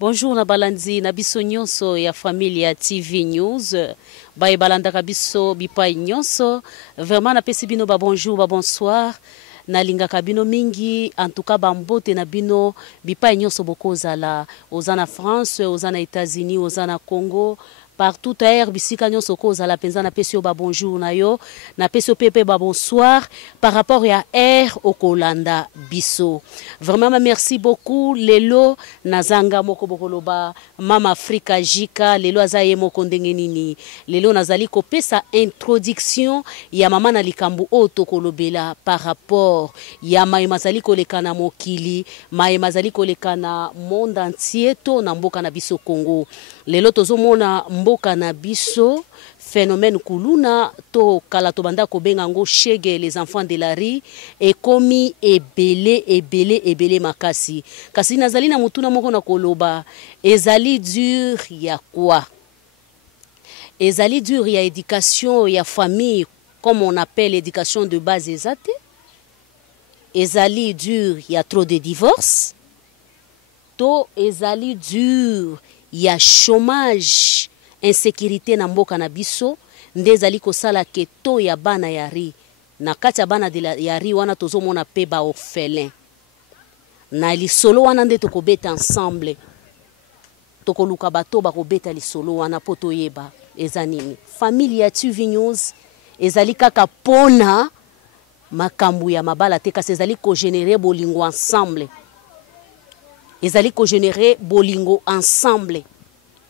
Bonjour na balanzi na biso nyonso ya familia TV News. Baye balandaka biso bipai nyonso. Vraiment na pesi bino ba bonjour, ba bonsoir. Na lingaka bino mingi, en tout cas bambote na bino bipai nyonso bokozala. Ozana France, ozana États-Unis, ozana Congo. Partout ailleurs bisika nyonso kozala penza na pesi ba bonjour na yo, na pesi pepe ba bonsoir par rapport à air au Kolanda biso. Vraiment merci beaucoup lelo nazanga moko bokoloba Mama Africa Jika lelo azaye moko ndenge nini. Lelo nazali kopesa introduction ya mama na likambu o tokolobela par rapport ya mai mazali kolekana mokili, mai mazali kolekana monde entier to na mboka na biso Congo. Lelo tozomona mboka na biso phénomène kuluna to kala to banda ko bengango shege les enfants de la rue et komi ebele makasi kasi nazali na mutuna moko na koloba ezali dur ya quoi, ezali dur ya éducation ya famille comme on appelle éducation de base ezate, ezali dur ya trop de divorce to ezali dur ya chômage, insécurité na mboka na biso ndezali kosala keto ya bana yari na kati ya bana de la yari wana tozomona pe ba orphelin na lisolo wana nde tokobeta ensemble tokoluka bato bakobeta lisolo wana poto yeba eza nini. Famille ya TV News ezali kaka pona makambu ya mabala te kasi ezali ko générer bolingo ensemble, ezali ko générer bolingo ensemble.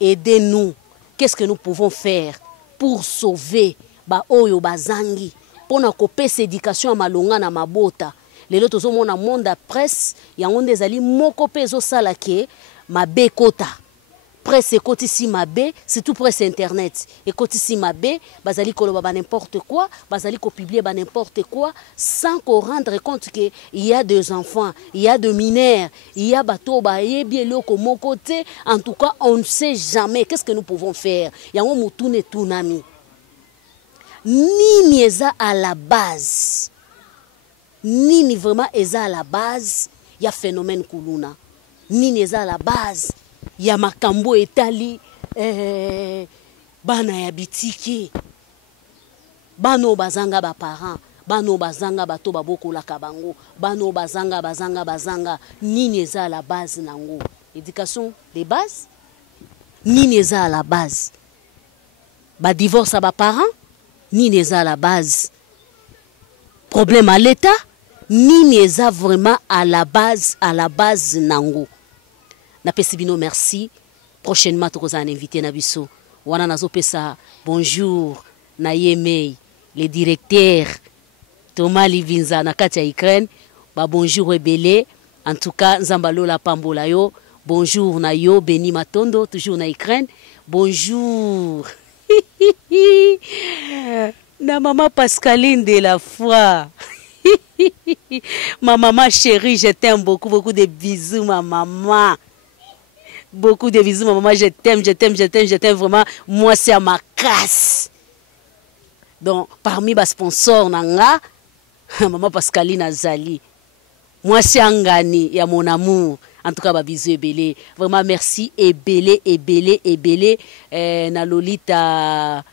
Aidez-nous. Qu'est-ce que nous pouvons faire pour sauver ba oyo bazangi pona kopesa éducation ya malonga na mabota. Lelo tozomona monde à presse yango ndezali moko pezo sala ke mabe kota. Presse ekoti si mabe, surtout presse internet. Ekoti si mabe, bazali koloba ba n'importe quoi, bazali ko publier ba n'importe quoi sans qu'on rendre compte que il y a des enfants, il y a des mineurs, il y a bato ba yebi eloko moko te. En tout cas, on ne sait jamais qu'est-ce que nous pouvons faire. Yango mutune tunami. Nini eza à la base. Nini vraiment eza à la base ya phénomène kuluna. Nini eza à la base ya makambo etali bana ya bitiki bano bazanga ba parents, bano bazanga bato babokola kabango, bano bazanga nini eza à la base nango. Éducation de base nini eza à la base. Ba divorce ba parents nini eza à la base. Problème à l'état nini eza vraiment à la base nango. Na pesi bino merci. Prochainement tokoza un invité na biso. Wana nazo pesa bonjour na Yemei, le directeur Thomas Livinza na kati ya Ukraine. Ba bonjour ebele. En tout cas nzambalo la pambola yo. Bonjour na yo Beni Matondo toujours na Ukraine. Bonjour. Na maman Pascaline de la foi. Ma maman chérie, je t'aime beaucoup de bisous ma maman. Beaucoup de bisous, maman. Je t'aime vraiment. Moi, c'est à ma casse. Donc, parmi les sponsors, nanga, maman Pascaline Azali. Moi, c'est Angani, il y a mon amour. En tout cas, bisous ebele. Vraiment, merci. Ebele. Na Lolita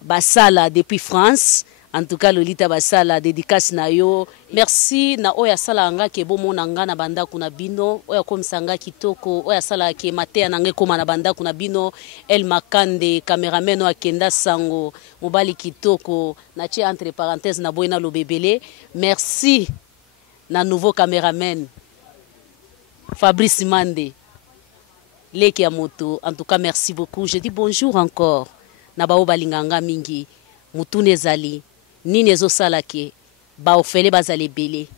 Basala depuis France. En tout cas, Lolita Basala, dédicace na yo. Merci na oya sala anga ke bomo nanga na banda kuna bino. Oya komisanga kitoko. Oya sala ke matea nange koma na banda kuna bino. El Makande, cameraman wa Kenda Sango. Mobali kitoko. Na che entre parenthèses na boina lo bebele. Merci na nouveau cameraman. Fabrice Mande. Leki ya moto. En tout cas, merci beaucoup. Je dis bonjour encore. Na bao balinganga mingi. Mutune zali. Nini ezo salake ba ofele bazale bele.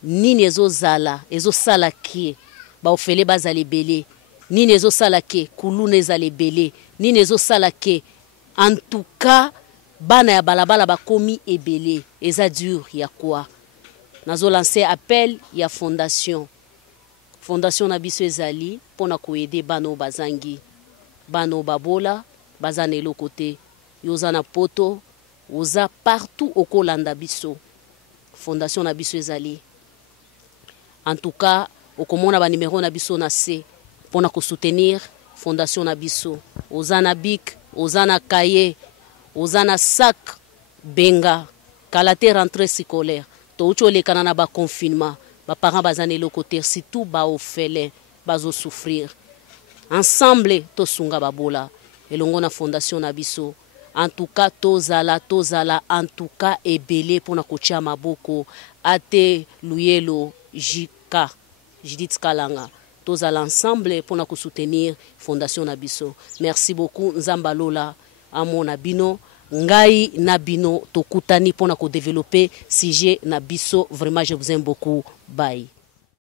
Nini ezo zala ezo salake ba ofele bazale bele. Nini ezo salake kulune zale bele. Nini ezo salake en tout cas bana ya balabala bakomi ebele. Eza dur ya quoi. Nazo lancer appel ya fondation na biso ezali pona ko aider bano bazangi. Bano babola bazane lo côté. Yozana poto oza partout au Kolanda biso. Fondation na biso ezali. En tout cas, okomona ba numéro na biso na C. pona ko soutenir fondation na biso. Ozana bic, ozana cahier, ozana sac benga kalate rentrée scolaire. To ucho le kanana ba confinement, ba parents bazane le côté surtout ba ofele, bazo souffrir. Ensemble to sunga babola elongo na fondation na biso. En tout cas tozala en tout cas ebele pona kotia maboko ate luyelo jika Judith Kalanga. Tozala ensemble pona ko soutenir fondation na biso. Merci beaucoup Nzambalola amo na bino ngai na bino tokutani pona ko développer sujet na biso. Vraiment je vous aime beaucoup. Bye.